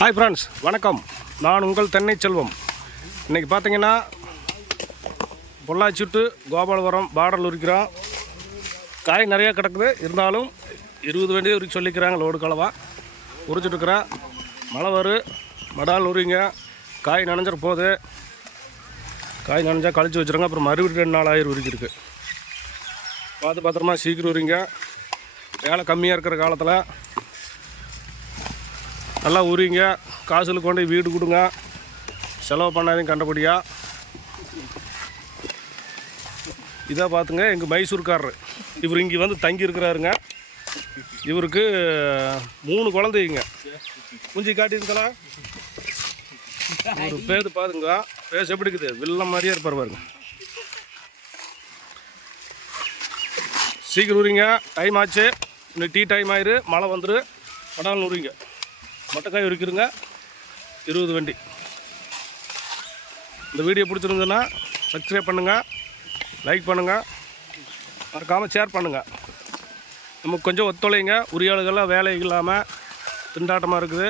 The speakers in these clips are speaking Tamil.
ஹாய் ஃப்ரெண்ட்ஸ், வணக்கம். நான் உங்கள் தென்னை செல்வம். இன்றைக்கி பார்த்தீங்கன்னா பொள்ளாச்சி டு கோபாலபுரம் பார்டரில் இருக்கிறோம். காய் நிறையா கிடக்குது. இருந்தாலும் 20 வண்டி உரிக்க சொல்லிக்கிறாங்க. லோடு கலவா உரிச்சிட்ருக்குறேன். மழை வரும், மடால் உரிங்க. காய் நனைஞ்சிட போகுது. காய் நனைஞ்சா கழிச்சு வச்சுருங்க. அப்புறம் மறுபடியும் 2 நாள் ஆயிரம் உரிக்கிருக்கு. பார்த்து பத்திரமா சீக்கிரம் உரிங்க. வேலை கம்மியாக இருக்கிற காலத்தில் நல்லா உரிங்க. காசில் கொண்டு வீடு கொடுங்க. செலவு பண்ணாதீங்க கண்டபடியாக. இதை பார்த்துங்க, எங்கள் மைசூர்காரர் இவர் இங்கே வந்து தங்கி இருக்கிறாருங்க. இவருக்கு 3 குழந்தைங்க. குஞ்சு காட்டியிருங்களா? ஒரு பேது பாருங்க. பேச எப்படி இருக்குது? வில்ல மாதிரியே இருப்பார் பாருங்க. சீக்கிரம் உரிங்க. டைம் ஆச்சு. இன்னும் டீ டைம் ஆயிரு. மழை வந்துரு. படாலும் உரிங்க. மொட்டைக்காய் உரிக்கிறங்க. 20 வண்டி. இந்த வீடியோ பிடிச்சிருந்ததுன்னா சப்ஸ்கிரைப் பண்ணுங்கள், லைக் பண்ணுங்கள், மறக்காமல் ஷேர் பண்ணுங்கள். நமக்கு கொஞ்சம் ஒத்துழைங்க. உரியாளுகள்லாம் வேலை இல்லாமல் திண்டாட்டமாக இருக்குது.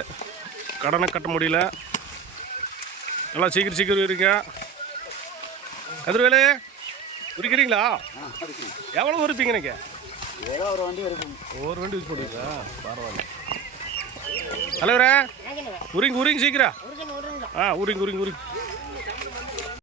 கடனை கட்ட முடியல. நல்லா சீக்கிரம் உரிங்க. கதிர்வேலே உரிக்கிறீங்களா? எவ்வளோ உரிப்பீங்க நீங்கள்? ஒரு வண்டி உரிச்சு போடுவீங்களா? பரவாயில்ல. தலைவரே, உரிங்க சீக்கிரம். உரிங்க.